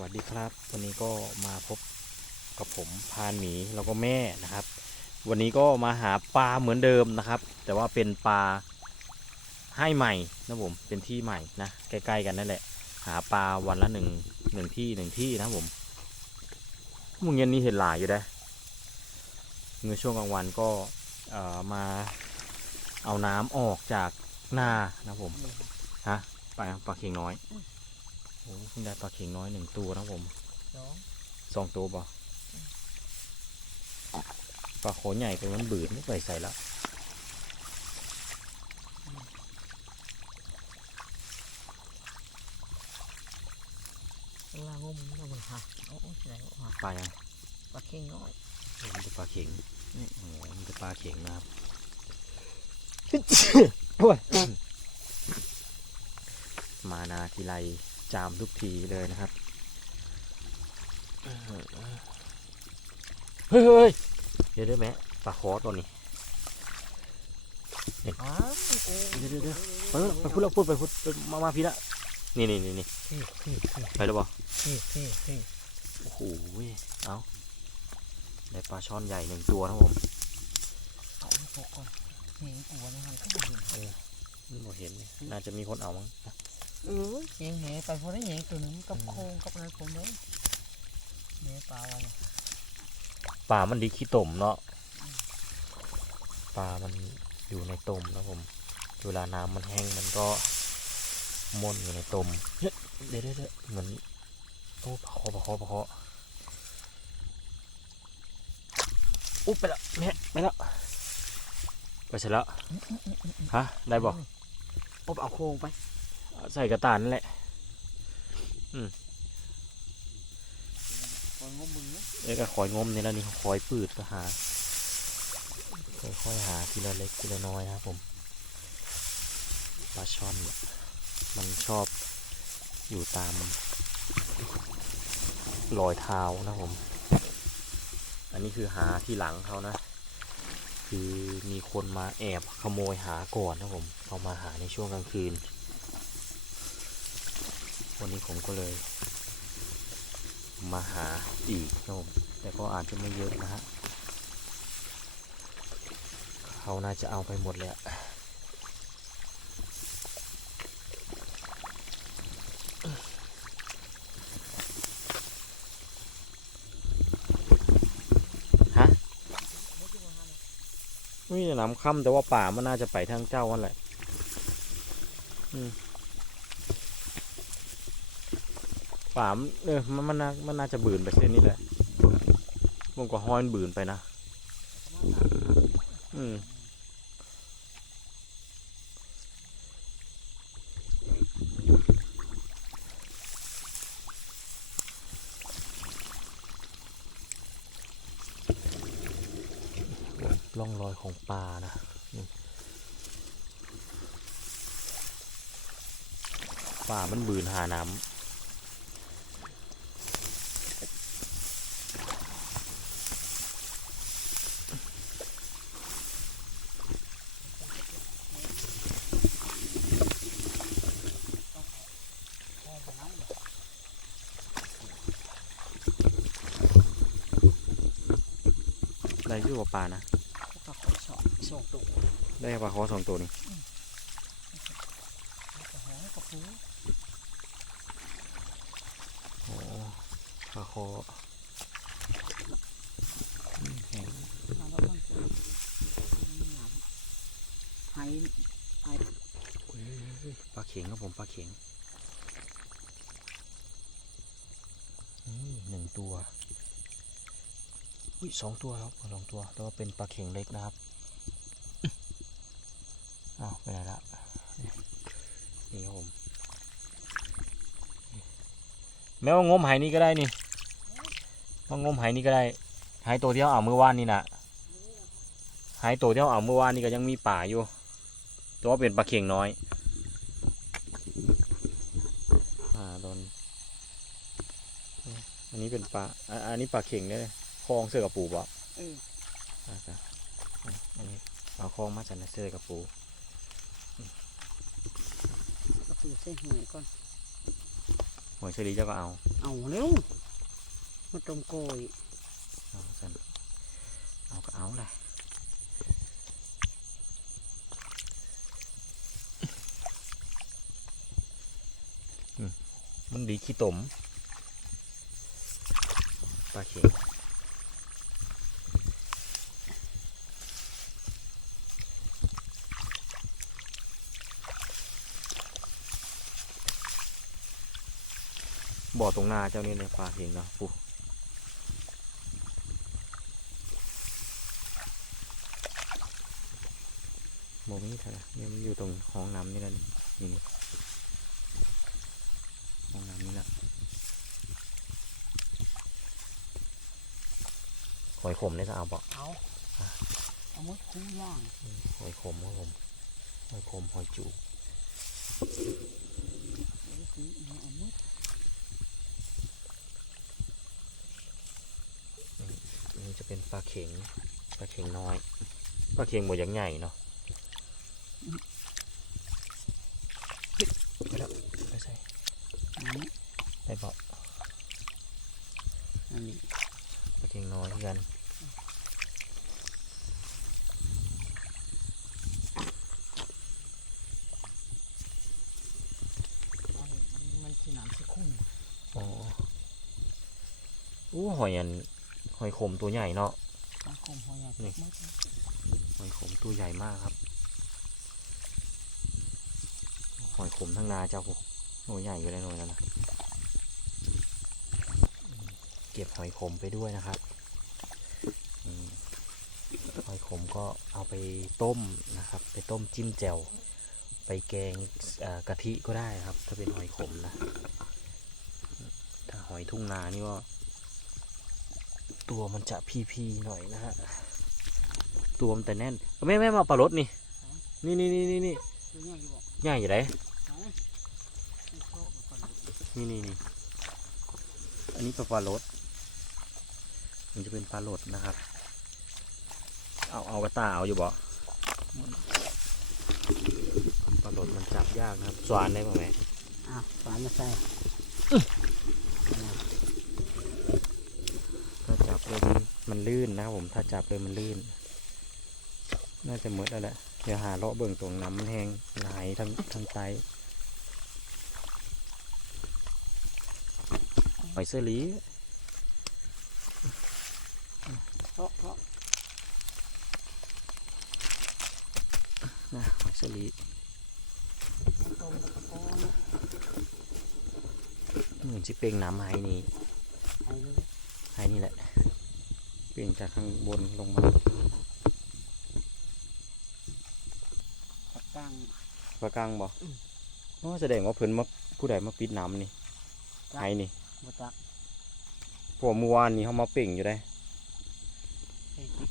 วัสดีครับ วันนี้ก็มาพบกับผมพานหมีแล้วก็แม่นะครับ วันนี้ก็มาหาปลาเหมือนเดิมนะครับ แต่ว่าเป็นปลาให้ใหม่นะผมเป็นที่ใหม่นะใกล้ๆกันนั่นแหละ หาปลาวันละหนึ่งหนึ่งที่หนึ่งที่นะผมมุงเย็นนี้เห็นหลายอยู่ได้เมื่อช่วงกลางวันก็เอ่อมาเอาน้ำออกจากนานะผมฮะปลาปลาเค็งน้อย โอ้เพิ่งได้ปลาเข็งน้อยหนึ่งตัวนะครับผมสองสองตัวป่ะปลาโขนใหญ่ไปมันบืดไม่ไปใส่ละเวลางมมันก็มันหักโอ้ยอะไรวะปลายังปลาเข่งน้อยโอ้มันเป็นปลาเข็งนี่โอ้มันเป็นปลาเข็งนะครับโอ้ยมานาทีไร จามทุกทีเลยนะครับเฮ้ยเฮ้ยเดี๋ยวได้ไหมปลาคอตัวนี้อ้าวโอ้ยเดี๋ยวเดี๋ยวเดี๋ยวไปแล้วไปพูดแล้วพูดไปพูดไปมามาพี่ละนี่นี่นี่นี่พี่พี่พี่ไปแล้วบ่พี่พี่พี่โอ้โหเอาได้ปลาช่อนใหญ่หนึ่งตัวนะครับผมเอาไปพกก่อนเห็นกลัวนะครับก็เห็นไม่เห็นเลยน่าจะมีคนเอามั้ง เออเสียงแหไปพอได้แหตัวหนึ่งกับโคงกับอะไรผมเลยแหปลาอะไรปลามันดีขี้ต่มเนาะปลามันอยู่ในต่มนะผมเวลาน้ำมันแห้งมันก็ม่นอยู่ในต่มเฮ้ยเดี๋ยวเดี๋ยวเดี๋ยวเหมือนโอ้ปลาคอปลาคอปลาคออุ๊บไปแล้วแม่ไปแล้วไปเสร็จแล้วฮะได้บ่อบเอาโคงไป ใส่กระตานนั่นแหละคอยงมมึงนะเอ้ยก็คอยงมนี่แล้วนี่คอยปืดก็หาค่อยๆหาทีละเล็กทีละน้อยนะครับผมปลาช่อนมันชอบอยู่ตามรอยเท้านะผม อันนี้คือหาที่หลังเขานะ คือมีคนมาแอบขโมยหาก่อนนะผม เขามาหาในช่วงกลางคืน วันนี้ผมก็เลย มาหาอีกนะผมแต่ก็อาจจะไม่เยอะนะฮะเขาน่าจะเอาไปหมดเลยอะฮะไม่มีน้ำค่ำแต่ว่าป่ามันน่าจะไปทางเจ้าวันแหละ อืม ป่ามเออมันมันน่ามันน่าจะบืนไปเส้นนี้แหละมันก็ห้อยบืนไปนะ อืมร่องรอยของปลานะป่ามันบืนหาน้ำ ได้อยู่กับปลานะปลาคอสองสองตัวได้ปลาคอสองตัวนี่กระหอยกระปูโอ้ปลาคอหาแล้วบ้ายปลาเข็งครับผมปลาเข็งนี่หนึ่งตัว อุ้ยสองตัวครับสองตัว แต่ว่าเป็นปลาเข็งเล็กนะครับอ้าวไปไหนละนี่ครับผมแม้ว่างมหายนี่ก็ได้นี่ว่างมหายนี่ก็ได้หายตัวที่เอาเอาเมื่อวานนี่นะหายตัวที่เอาเอาเมื่อวานนี่ก็ยังมีป่าอยู่ตัวเป็นปลาเข่งน้อยอ่าโดนอันนี้เป็นปลาอะอันนี้ปลาเข่งเนี่ย คลองเสื้อกับปูบ่เอออะจ้ะอันนี้เอาคลองมาจากในเสื้อกับปูกระปูเส้นหอยก่อนหวยเชอรี่เจ้าก็เอาเเอาเร็วมาต้มโกยเอาสันเอาก็เอาแหละอืมมันดีขี้ตมปลาเข็ง บ่อตรงหน้าเจ้านี่เลยปลาเข็งเนาะปุ๊โมมี่เท่าไหร่เนี่ยมันอยู่ตรงห้องน้ำนี่แหละนี่นี่นี่ห้องน้ำนี่แหละหอยขมเนี่ยจะเอาปะเอาเอามดคู่ย่างหอยขมครับผมหอยขมหอยจูบ เดี๋ยวคือเอามด อันนี่ จะเป็นปลาเข็งปลาเข็งน้อยปลาเข็งบดยังใหญ่เนาะไปแล้วไปใส่อันนี้ไปเปาะอันนี้ปลาเข็งน้อยเหมือนกันอันนี้มันมันสีน้ำสีคุ้มอ๋ออู้หอยอัน หอยขมตัวใหญ่เนาะปลาคมหอยใหญ่นี่มากหอยขมตัวใหญ่มากครับ หอยขมทั้งนาเจ้าพวกหน่วยใหญ่อยู่เลยหน่วยนั้นนะอืมเก็บหอยขมไปด้วยนะครับอืมหอยขมก็เอาไปต้มนะครับ ไปต้มจิ้มแจ่วไปแกงเอ่อกะทิก็ได้ครับ ถ้าเป็นหอยขมนะ ถ้าหอยทุ่งนานี่ก็ ตัวมันจะพี่ๆหน่อยนะฮะ ตัวมันแต่แน่นแม่แม่มาปลารสนี่ นี่นี่นี่นี่นี่ใหญ่อยู่บอกง่ายอยู่ไหนนี่นี่นี่อันนี้ปลาปลารสมันจะเป็นปลารสนะครับ เอาเอากระตาเอาอยู่บ่ปลารสมันจับยากนะครับสวานได้ป่ะแม่อะฝานมาใส่ ถ้าจับเลย มันลื่นนะครับผมถ้าจับเลยมันลื่น น่าจะหมดแล้วแหละเดี๋ยวหาเลาะเบิ่งตรงน้ำแห้งไหลทั้งทั้งไตหอยเสลีเพาะเพาะนะหอยเสลีเหมือนจะเปล่งน้ำไห้นี้ไอ้นี่ไห้นี่แหละ เปล่งจากข้างบนลงมาผักกังปลากลางบ่อืมอ๋อแสดงว่าเพิ่นมาผู้ใดมาปิดน้ำนี่ไห้นี่บตักเพราะว่าเมื่อวานนี้เขามาเปล่งอยู่ได้ไอ้ติ๊ก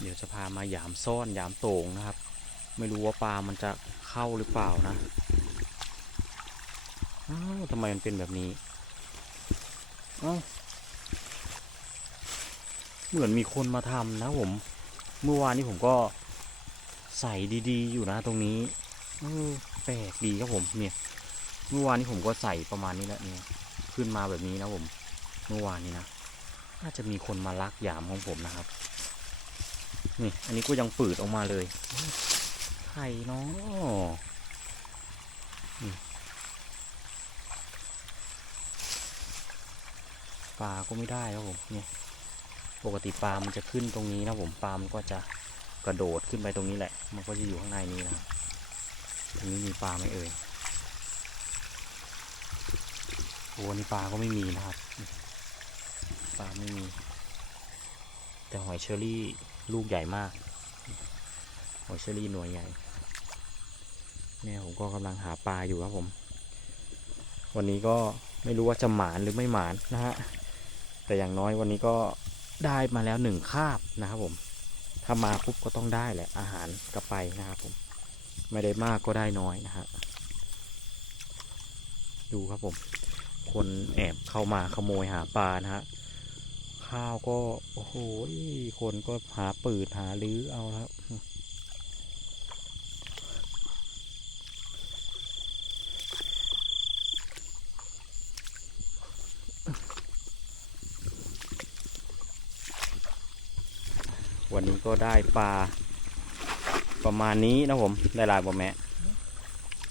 เดี๋ยวจะพามายามซ่อนยามโต่งนะครับ ไม่รู้ว่าปลามันจะเข้าหรือเปล่านะอ้าวทำไมมันเป็นแบบนี้อ้าว เหมือนมีคนมาทำนะผม เมื่อวานนี้ผมก็ใส่ดีๆ อยู่นะตรงนี้เออแปลกดีครับผมเนี่ย เมื่อวานนี้ผมก็ใส่ประมาณนี้แหละเนี่ยขึ้นมาแบบนี้นะผม เมื่อวานนี้นะน่าจะมีคนมาลักยามของผมนะครับ นี่ อันนี้ก็ยังปืดออกมาเลยไข่เนาะปลาก็ไม่ได้ครับผมเนี่ย ปกติปลามันจะขึ้นตรงนี้นะผมปลามันก็จะกระโดดขึ้นไปตรงนี้แหละ มันก็จะอยู่ข้างในนี้นะครับตรงนี้มีปลาไหมเอ่ยโอ้นี่ปลาก็ไม่มีนะครับ ปลาไม่มี แต่หอยเชอรี่ลูกใหญ่มาก หอยเชอรี่หน่วยใหญ่ แม่ผมก็กำลังหาปลาอยู่ครับผม วันนี้ก็ไม่รู้ว่าจะหมานหรือไม่หมานนะฮะ แต่อย่างน้อยวันนี้ก็ ได้มาแล้วหนึ่งคาบนะครับผม ถ้ามาปุ๊บก็ต้องได้แหละอาหารกลับไปนะครับผม ไม่ได้มากก็ได้น้อยนะฮะ ดูครับผม คนแอบเข้ามาขโมยหาปลานะฮะ ข้าวก็ โอ้โห คนก็หาปืดหาลื้อเอาครับ วันนี้ก็ได้ปลาประมาณนี้นะผม ได้หลายบ่แม่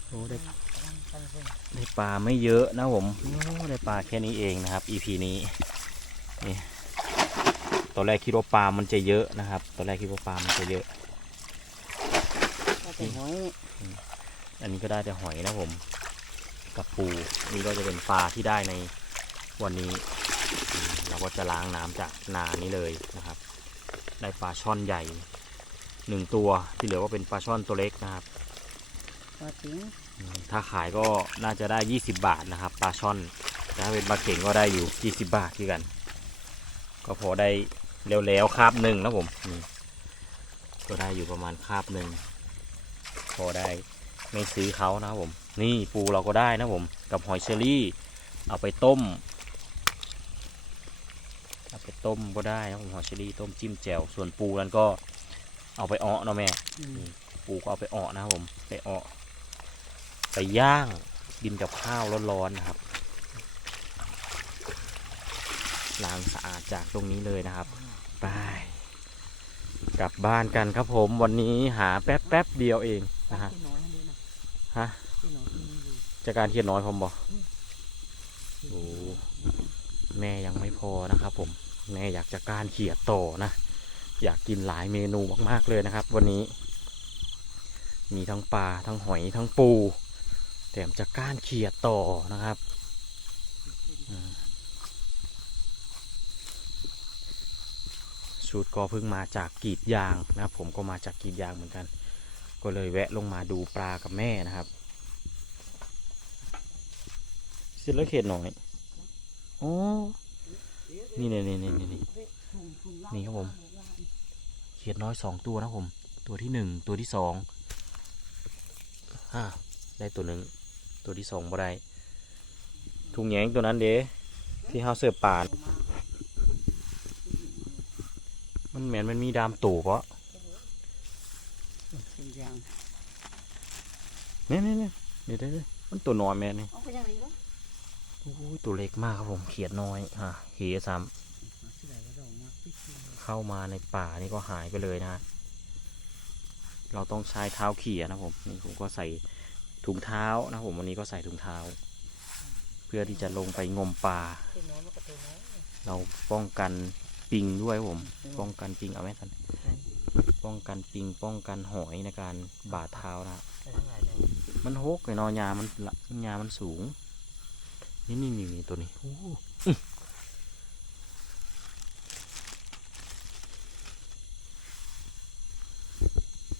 โอ้ได้กำลังไปเพิ่งได้ปลาไม่เยอะนะผมโอ้ได้ปลาแค่นี้เองนะครับ EP นี้นี่ตอนแรกคิดว่าปลามันจะเยอะนะครับตอนแรกคิดว่าปลามันจะเยอะก็แต่น้อยอันนี้ก็ได้แต่หอยนะผม กับปูนี่ก็จะเป็นปลาที่ได้ในวันนี้อืมเราก็จะล้างน้ำจากนานี้เลยนะครับ ได้ปลาช่อนใหญ่หนึ่งตัวที่เหลือก็เป็นปลาช่อนตัวเล็กนะครับปลาติ๋งอืมถ้าขายก็น่าจะได้ 20 บาทนะครับปลาช่อนแต่ถ้าเป็นปลาเข่งก็ได้อยู่ 20 บาทที่กัน ก็พอได้แล้วๆคาบหนึ่งนะผมนี่ก็ได้อยู่ประมาณคาบหนึ่งพอได้ไม่ซื้อเขานะครับผม นี่ปูเราก็ได้นะผม กับหอยเชอรี่ เอาไปต้มเอาไป ต้มก็ได้นะผมหอยเชอรี่ต้มจิ้มแจ่วส่วนปูนั้นก็เอาไปเอาะเนาะแม่อืมปูก็เอาไปเอาะนะครับผมไปเอาะไปย่างกินกับข้าวร้อนๆนะครับล้างสะอาดจากตรงนี้เลยนะครับไปกลับบ้านกันครับผมวันนี้หาแป๊บแป๊บๆเดียวเองนะฮะที่น้อยนั่นเองนะฮะที่น้อยที่นี่อยู่จากการเขียนน้อยผมบอกโอ้แม่ยังไม่พอนะครับผม แม่อยากจะการเขียดต่อนะ อยากกินหลายเมนูมากๆเลยนะครับ วันนี้ มีทั้งปลาทั้งหอยทั้งปูแถมจะก้านเขียดต่อนะครับสูตรก็เพิ่งมาจากกีดยางนะครับผมก็มาจากกีดยางเหมือนกัน ก็เลยแวะลงมาดูปลากับแม่นะครับเสร็จแล้วเขียดหน่อย โอ้ นี่นี่นี่นี่นี่นี่นี่ครับผมเขียดน้อยสองตัวนะครับผม ตัวที่หนึ่งตัวที่สองฮ่าได้ตัวหนึ่งตัวที่สองบ่ได้ถุงแยงตัวนั้นเด้ที่เฮาเสิร์ฟปลามันเหมือนมันมีดามตู่เพราะเป็นอย่างนี่นี่นี่เดี๋ยวเดี๋ยวเดี๋ยวมันตัวน้อยแม่นี่ ตัวเล็กมากครับผมเขียดน้อยฮะเฮซ้ที่ไหนก็ดองมาปิ๊กปิ๊กำเข้ามาในป่านี่ก็หายไปเลยนะเราต้องใช้เท้าเขี่ยนะผมนี่ผมก็ใส่ถุงเท้านะผมวันนี้ก็ใส่ถุงเท้า เพื่อที่จะลงไปงมปลาเราป้องกันปิงด้วยผม ป้องกันปิงเอาไหมท่านป้องกันปิงป้องกันหอยในการบาดเท้านะไปทางไหนเลยมันหกไอ้นอยามันยามันสูง นี่นี่นี่นี่ตัวนี้โอ้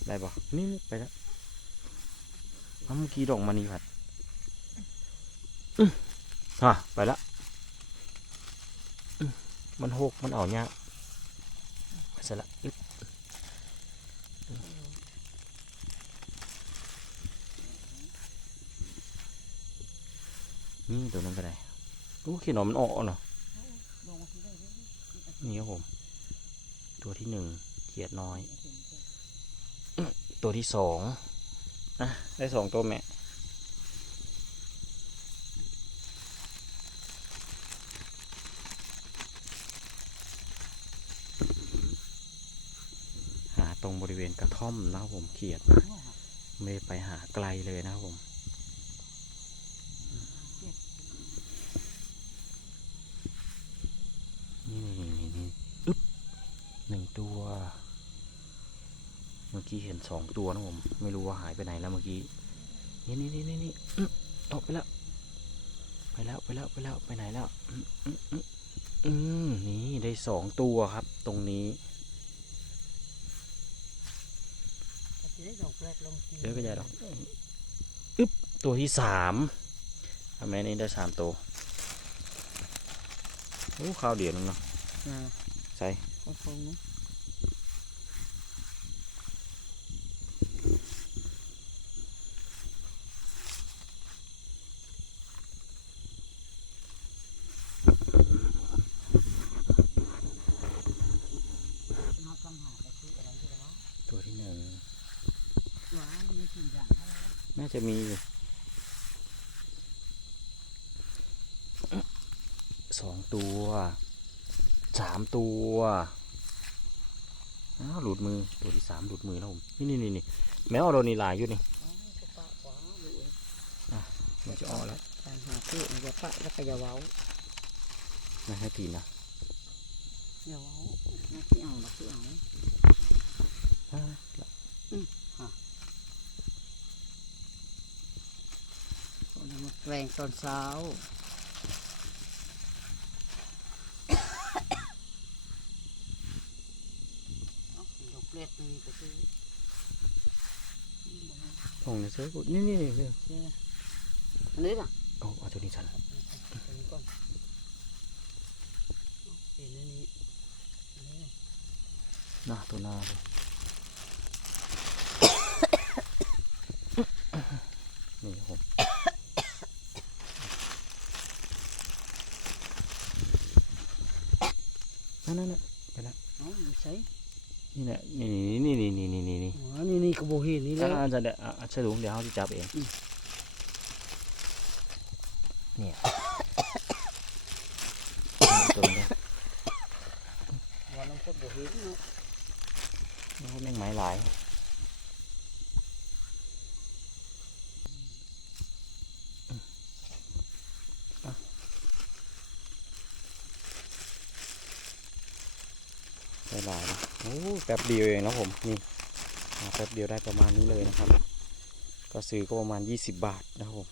ได้ปะนี่ไปแล้วเมื่อกี้ดอกมานี่ผัดฮะไปแล้วมันหกมันเอาเนี้ยไปเสร็จละ นี่ตัวนั้นก็ได้โอ้ขี้หนอนมันออกเนาะลงมาที่ได้เลยนี่ครับผม ตัวที่หนึ่งเขียดน้อย ตัวที่สองอะได้สองตัวแม่หาตรงบริเวณกระท่อมนะครับผมเขียดไม่ไปหาไกลเลยนะครับผม นี่นี่นี่นี่อึ๊บหนึ่งตัว เมื่อ กี้เห็นสองตัวนะผม ไม่รู้ว่าหายไปไหนแล้วเมื่อกี้ นี่นี่นี่นี่นี่อื้อออกไปแล้ว ไปแล้วไปแล้วไปแล้วไปไหนแล้ว อืมอืมอืมอืมนี่ได้สองตัวครับ ตรงนี้จะได้ดอกแรกลงทีเดี๋ยวก็จะดอกอึ๊บตัวที่สามทำไมนี่ได้สามตัวโอ้ข้าวเดียวนึงเนาะอ่าใส่ของผมนะเราทำหาไปซื้ออะไรที่ไหนวะ ตัวที่หนึ่ง หวานมีสิ่งอย่างเท่านั้น น่า จะมีอยู่สองตัวสามตัวอ้าวหลุดมือตัวที่สามหลุดมือแล้วผมนี่นี่นี่นี่แมวเรานี่หลายอยู่นี่อ๋อจะปะขวาดูเองมันจะออกแล้วการหาที่มันจะปะแล้วก็อย่าเว้านะให้ตีนนะอย่าเว้านักที่เอานักที่เอา อ่า เรามา แปลงตอนเช้าเอาดอกเล็ดนี่ก็คือตรงนี้เสือกูนี่นี่นี่เสืออันนี้น่ะเอาเอาตัวนี้สันตัวนี้ก่อนเอาเปลี่ยนอันนี้อันนี้นะตัวหน้าเลยนี่ครับผมนั่นนั่นนั่นไปละ เอาไม่ใช่ นี่แหละนี่นี่นี่นี่นี่นี่นี่ อ๋อนี่นี่กระโบเห็นนี่แล้ว อ่าจะเดี๋ยวอ่าใช่ลุงเดี๋ยวเขาจะจับเองอืมเนี่ยตัวนี้วันน้ำข้นโบเห็นเนาะโอ้แม่งไม้หลายอะได้หลายนะโอ้แป๊บเดียวเองนะผม นี่มาแป๊บเดียวได้ประมาณนี้เลยนะครับ ก็ซื้อก็ประมาณ 20 บาทนะครับผม